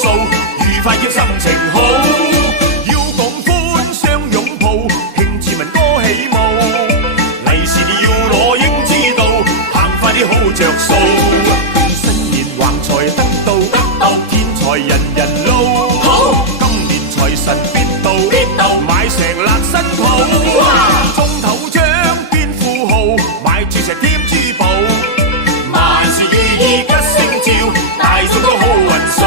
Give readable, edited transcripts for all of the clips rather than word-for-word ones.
數，愉快嘅心情好。要共歡相擁抱，興致民歌起舞。利是你要攞應知道，行快啲好着數。新年橫財得到，天財人人撈。好，今年財神必到，買成辣新抱。中頭獎變富豪，買鑽石添珠寶。萬事如意吉星照，大眾都好運數。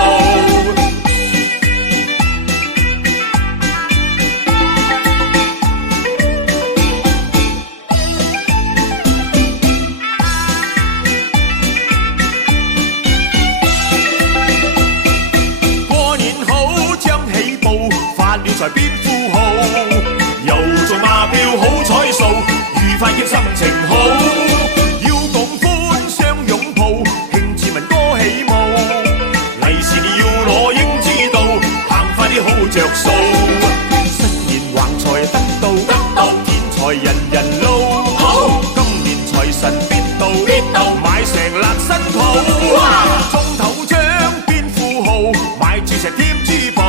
過年好將起步，發了財變富豪，又做馬票好彩數，愉快嘅心情好。要共歡相擁抱，興致民歌起舞。利是你要攞應知道，行快啲好着數。新年橫財得到，天財人人撈。好，今年財神必到，買成辣新抱。中頭獎變富豪，買鑽石添珠寶。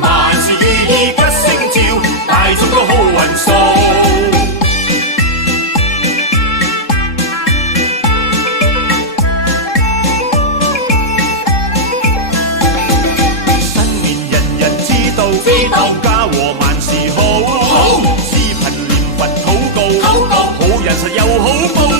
萬事如意吉星照，大眾都好運數。家和萬事好，好，施貧念佛禱告，好人實有好報。